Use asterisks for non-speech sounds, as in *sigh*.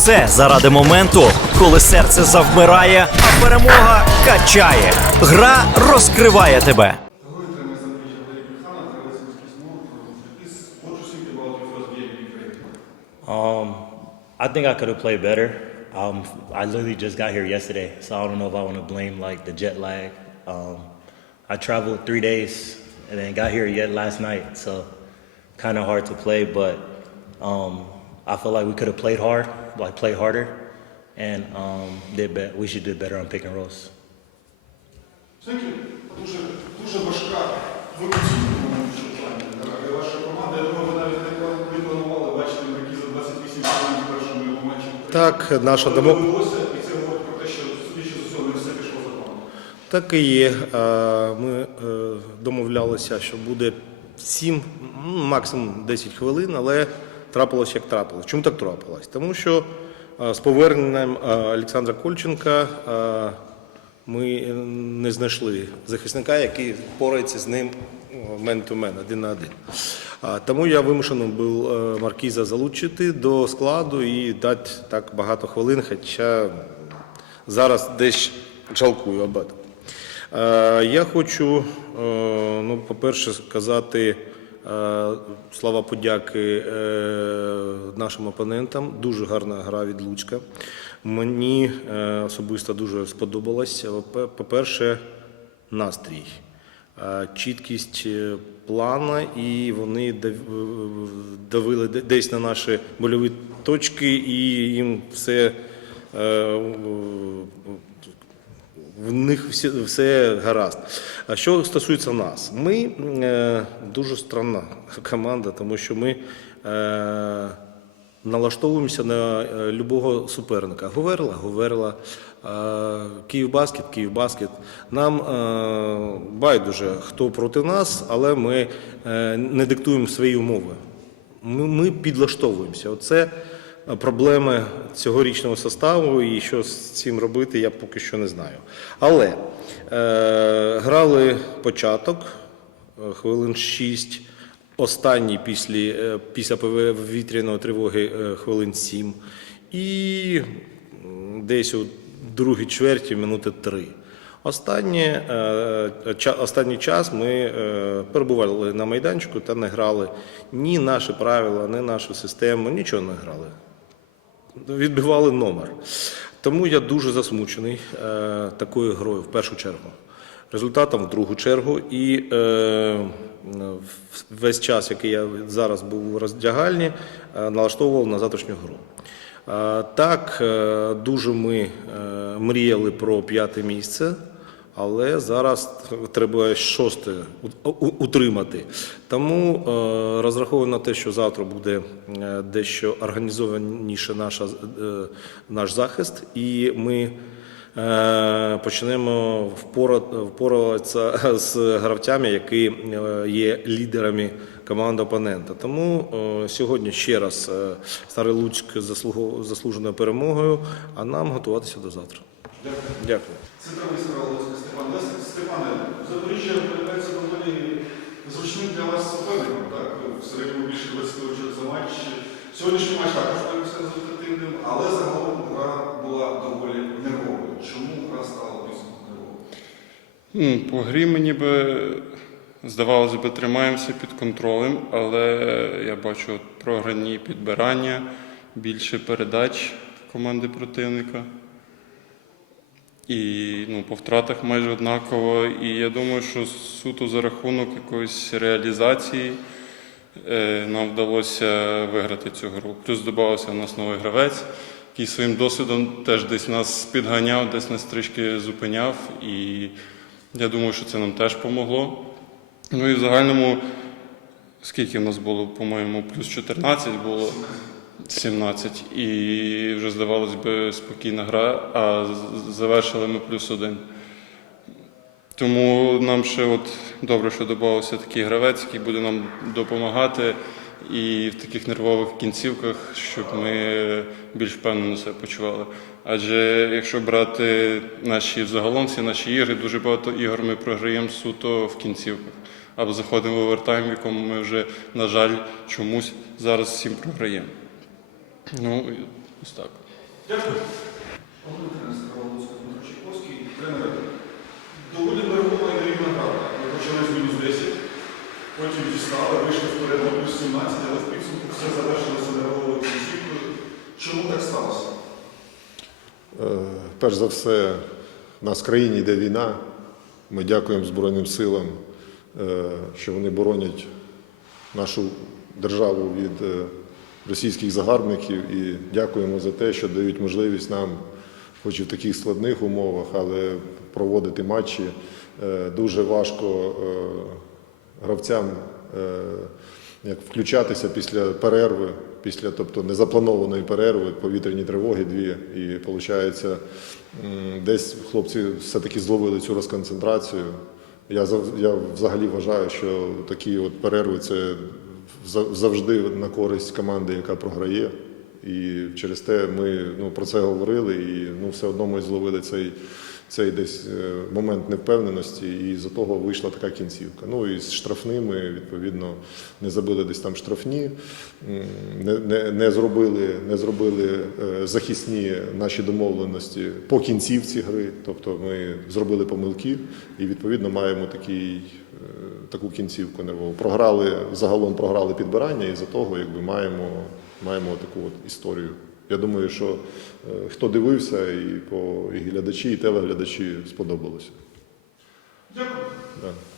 все заради моменту, коли серце завмирає, а перемога качає. Гра розкриває тебе. Who is the Zaporižžia Valery Khana, Trelevský smooth, is what you think about your first game in Ukraine? Um, I think I could have played better. Um, I literally just got here yesterday, so I don't know if I want to blame like the jet lag. Um, I traveled three days and then got here yet last night, so kind of hard to play. But um, I feel like we could have played hard, like played harder, and um, did be- we should do better on pick and rolls. Thank you. Дуже, дуже важка в емоційному плані гра для вашої команди. Я думаю, ви навіть не пла- не планували бачити Маркіза 28 хвилин в першому його матчі. Так, наша Але довелося, і це говорить про те, що судячи з усього, не все пішло за планом. Так і є. Е, Ми е, домовлялися, що буде 7, ну, максимум 10 хвилин, але трапилось як трапилось. Чому так трапилось? Тому що е, з поверненням е, Олександра Кольченка е, ми не знайшли захисника, який впорається з ним мен-то-мен, один на один. Тому я вимушений був Маркіза залучити до складу і дати так багато хвилин, хоча зараз десь жалкую об этом. Я хочу, ну, по-перше, сказати е, слова подяки е, нашим опонентам. Дуже гарна гра від Луцька. Мені е, особисто дуже сподобалось. По- По-перше, настрій, чіткість плана, і вони давили десь на наші больові точки, і їм все. В них всі, все гаразд. А що стосується нас, ми е, дуже странна *laughs* команда, тому що ми е, налаштовуємося на е, любого суперника. Говерла, Говерла, е, Київбаскет, Київбаскет. Нам е, байдуже, хто проти нас, але ми не диктуємо свої умови. Ми, ми підлаштовуємося. Оце проблеми цьогорічного составу, і що з цим робити, я поки що не знаю. Але е, грали початок, е, хвилин 6, останній після, е, після повітряної тривоги е, хвилин 7, і десь у другій чверті минути 3. Останнє, останній час ми перебували на майданчику та не грали ні наші правила, ні нашу систему, нічого не грали. Відбивали номер. Тому я дуже засмучений е, такою грою в першу чергу. Результатом в другу чергу. І е, весь час, який я зараз був у роздягальні, е, налаштовував на завтрашню гру. Е, Так, е, дуже ми е, мріяли про п'яте місце, але зараз треба шосте утримати. Тому е, розраховую на те, що завтра буде е, дещо організованіше наша, е, наш захист, і ми почнемо впоратися з гравцями, які є лідерами команди опонента. Тому сьогодні ще раз Старий Луцьк заслуженою перемогою, а нам готуватися до завтра. Дякую. Центральний Сараловський Степан Лесик. Степане, Запоріжжя виявляється доволі зручним для вас суперником, так? В середньому більше 20 очок за матч. Сьогоднішній матч також виявився результативним, але загалом гра була доволі нервовою. Чому гра стала дійсно нервовою? По грі ми ніби здавалося би тримаємося під контролем, але я бачу програні підбирання, більше передач команди противника. І ну, по втратах майже однаково. І я думаю, що суто за рахунок якоїсь реалізації е, нам вдалося виграти цю гру. Плюс додався в нас новий гравець, який своїм досвідом теж десь нас підганяв, десь нас трішки зупиняв. І я думаю, що це нам теж помогло. Ну і в загальному, скільки в нас було, по-моєму, плюс 14 було. 17. І вже здавалось би спокійна гра, а завершили ми плюс один. Тому нам ще от добре, що додався такий гравець, який буде нам допомагати і в таких нервових кінцівках, щоб ми більш впевнено себе почували. Адже якщо брати наші взагалом всі наші ігри, дуже багато ігор ми програємо суто в кінцівках. Або заходимо в овертайм, в якому ми вже, на жаль, чомусь зараз всім програємо. Ну, ось так. Дякую. Головний тренер Дмитро Чайковський. Тренер, доволі нервова і нерівна гра. Ми почали з мінус 10, потім дістали, вийшли вперед на плюс 17, але в підсумку все завершилося нервовою кінцівкою. Чому так сталося? Е, Перш за все, в нас в країні йде війна. Ми дякуємо Збройним силам, е, що вони боронять нашу державу від е, російських загарбників і дякуємо за те, що дають можливість нам, хоч і в таких складних умовах, але проводити матчі. Е, Дуже важко е, гравцям е, як включатися після перерви, після тобто незапланованої перерви, повітряні тривоги дві. І виходить, десь хлопці все-таки зловили цю розконцентрацію. Я, я взагалі вважаю, що такі от перерви це завжди на користь команди, яка програє. І через те ми ну, про це говорили, і ну, все одно ми зловили цей, цей десь е, момент невпевненості, і з того вийшла така кінцівка. Ну і з штрафними, відповідно, не забили десь там штрафні, не, не, не зробили, не зробили е, захисні наші домовленості по кінцівці гри. Тобто ми зробили помилки і відповідно маємо такий, таку кінцівку нервову. Програли загалом програли підбирання, і за того якби маємо, маємо таку от історію. Я думаю, що е, хто дивився, і по і глядачі, і телеглядачі сподобалося. Дякую. Да.